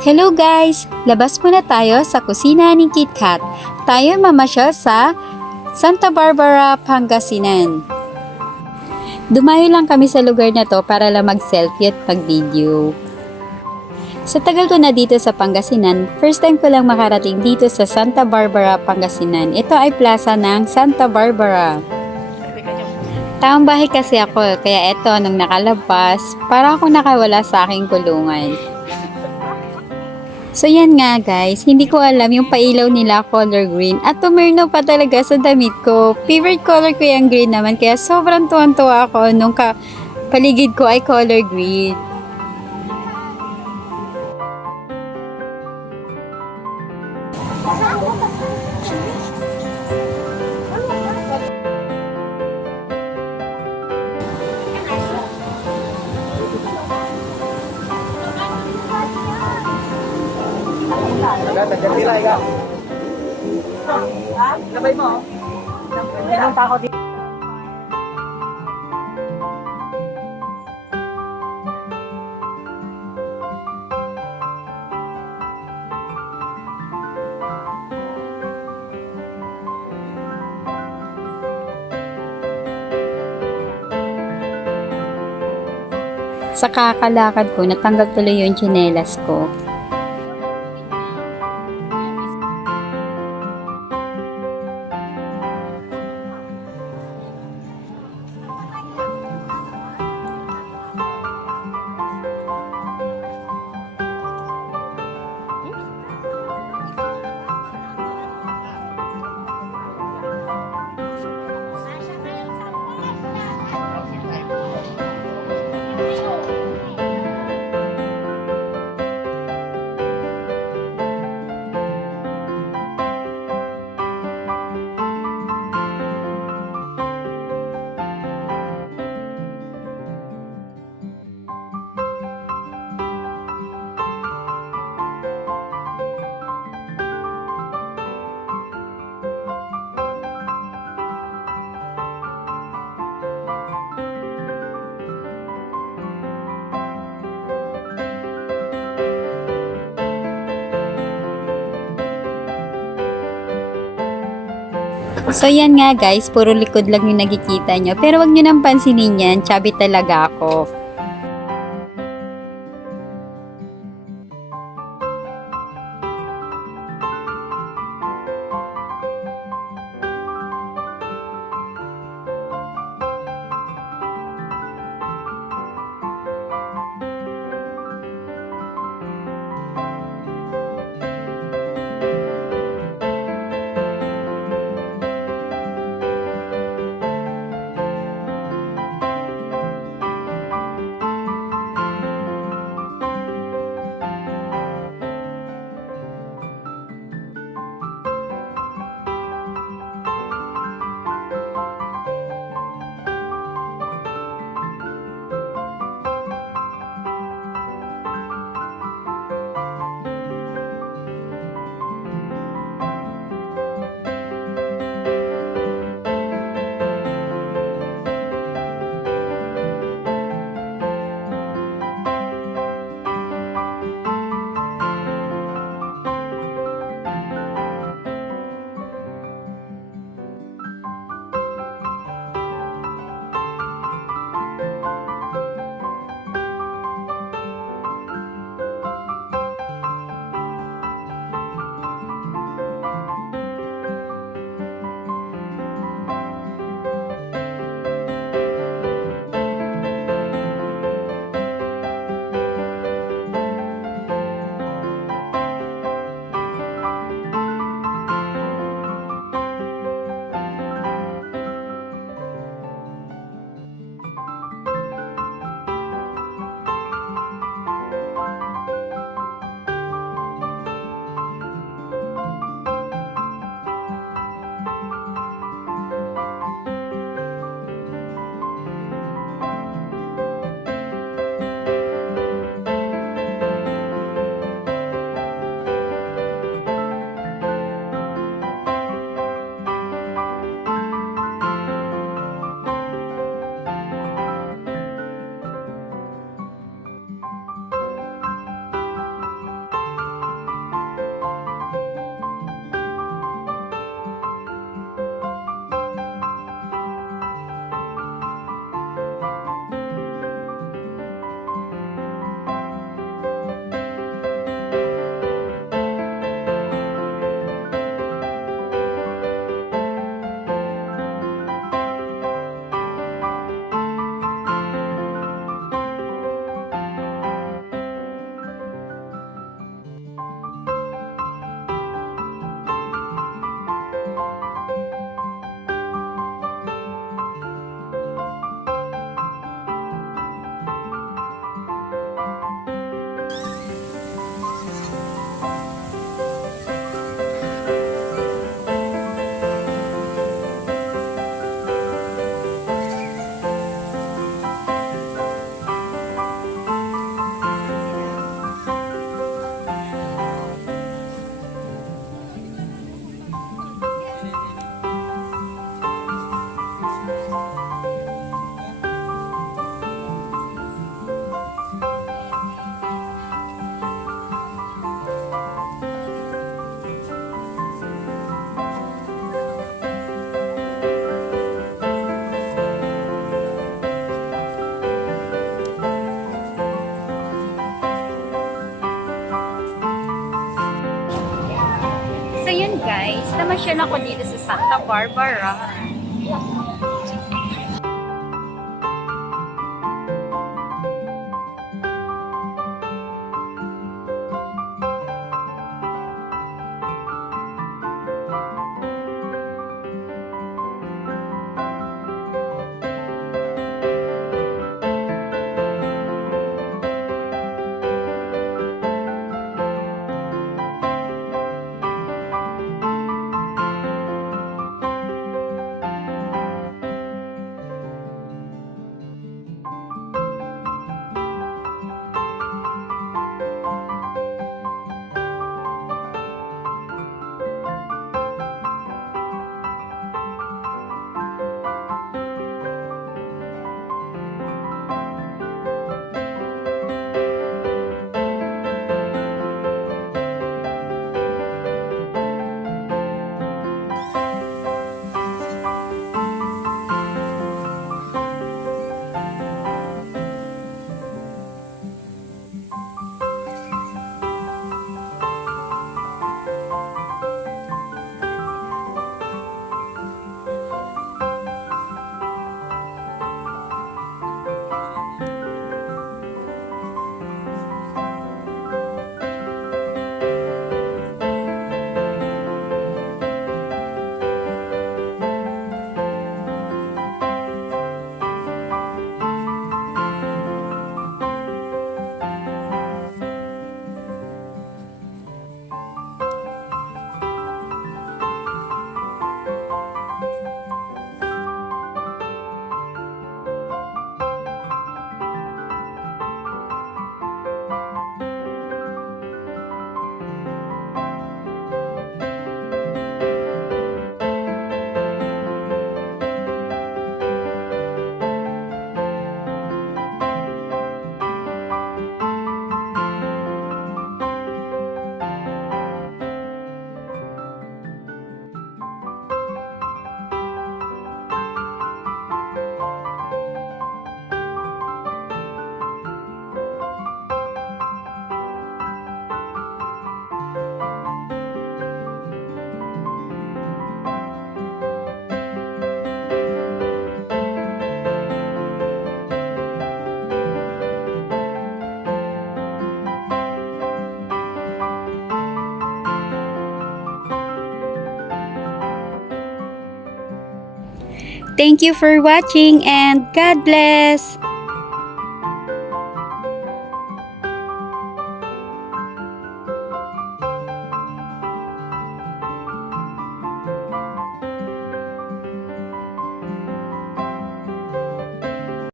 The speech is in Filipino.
Hello guys! Labas muna tayo sa kusina ni KitKat. Tayo mamasyal sa Santa Barbara, Pangasinan. Dumayo lang kami sa lugar na to para lang mag-selfie at mag-video. Sa tagal ko na dito sa Pangasinan, first time ko lang makarating dito sa Santa Barbara, Pangasinan. Ito ay plaza ng Santa Barbara. Taong bahay kasi ako, kaya eto nung nakalabas, para akong nakawala sa aking kulungan. So yan nga guys, hindi ko alam yung pailaw nila color green at tumirno pa talaga sa damit ko. Favorite color ko yung green naman kaya sobrang tuwan-tuwa ako nung paligid ko ay color green. Sabay mo. Ilang pa ako dito. Sa kakalakad ko, natanggal tuloy yung tsinelas ko. So yan nga guys, puro likod lang yung nakikita nyo. Pero wag nyo nang pansinin yan, chubby talaga ako. Namasyal ako dito sa Santa Barbara. Thank you for watching and God bless!